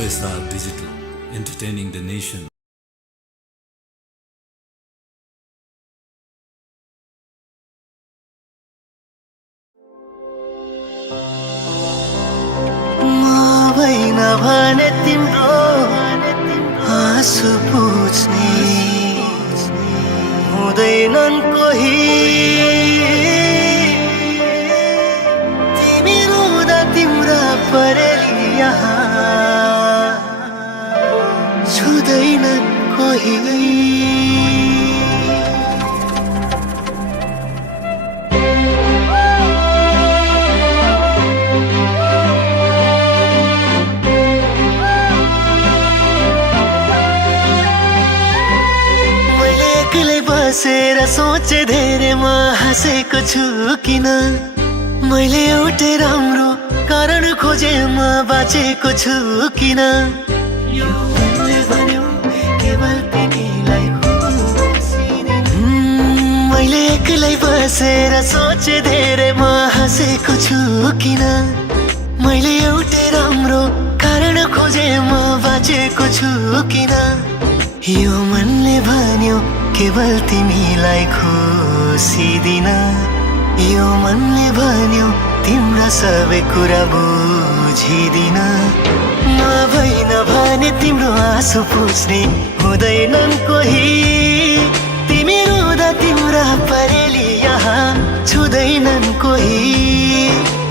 OSR Digital, entertaining the nation. भने तिम्रो आँसु पुछ्ने हुँदैनन् कोही तिमी रुँदा तिम्रा परेली यहाँ छुँदैनन् कोही बसेर सोचे धेरै म हाँसेको छु किन मैले एउटै राम्रो कारण खोजे म बाँचेको छु किन यो मनले भन्यो केवल तिमीलाई मैले एक्लै बसेर सोचे धेरै म हाँसेको छु किन मैले एउटै राम्रो कारण खोजे म बाँचेको छु किन यो मनले भन्यो केवल तिमीलाई खुसी दिन यो मनले भन्यो तिम्रा सबै कुरा बुझिदिन म भइन भने तिम्रो आँसु पुछ्ने हुँदैनन् कोही तिमी रुँदा तिम्रा परेली यहाँ छुँदैनन् कोही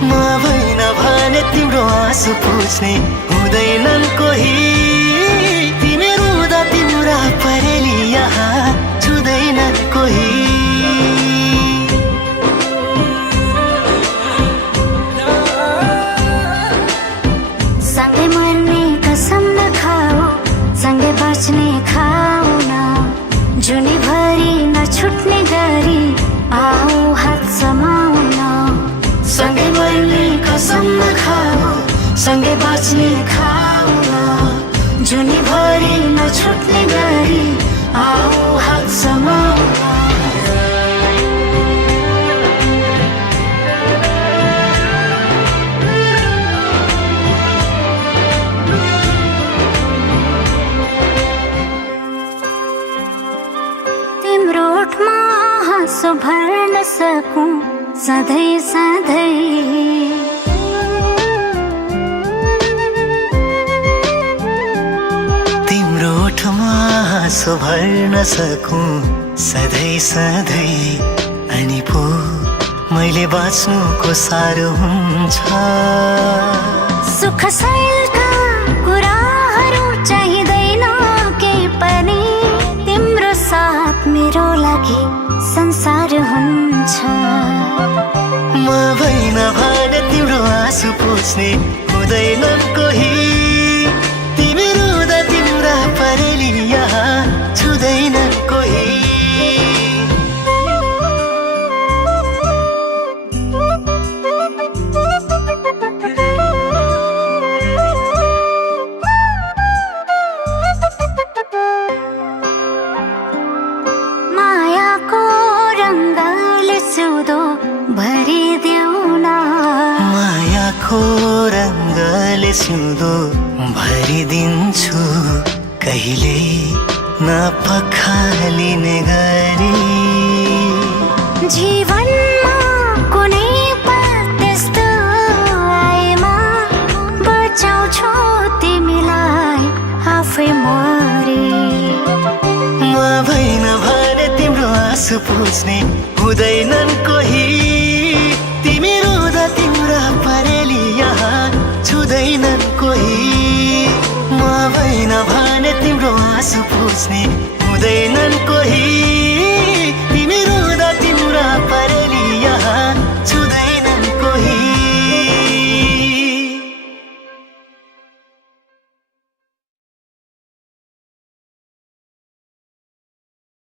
म भइन भने तिम्रो आँसु पुछ्ने हुँदैनन् कोही तिमी रुँदा तिम्रा परेली यहाँ छुँदैनन् कोही सँगै मर्ने कसम नखाऊ सँगै बाँच्ने खाऊ न जुनीभरि नछुट्ने गरी आऊ हात समाउन सँगै मर्ने कसम नखाऊ सँगै बाँच्ने खाऊ न जुनीभरि नछुट्ने गरी आऊ हात समाउन तिम्रो ओठमा हाँसो भर्न सकूं सधैँ सधैँ तिम्रो ओठमा हाँसो भर्न सकूं सधैँ सधैँ अनि पो मैले बाँच्नुको साह्रो हुन्छ सुख शैलका कुराहरू चाहिँदैन केही पनि तिम्रो साथ मेरो लागि संसार हुन्छ म भइन भने तिम्रो आँसु पुछ्ने हुँदैनन् कोही तिमी रुँदा तिम्रा परेली यहाँ छुँदैनन् कोही मायाको रङ्गले सिउँदो भरिदेऊ न मायाको रङ्गले सिउँदो भरिदिन्छु कहिले नपखालिने गरी जीवनमा कुनै पल त्यस्तो आएमा बचाउँछु तिमीलाई आफै मरी म भइन भने तिम्रो आँसु पुछ्ने हुँदैनन् कोही तिमी रुँदा तिम्रा परेली यहाँ छुँदैनन् कोही म भइन भने तिम्रो आँसु पुछ्ने हुँदैनन् कोही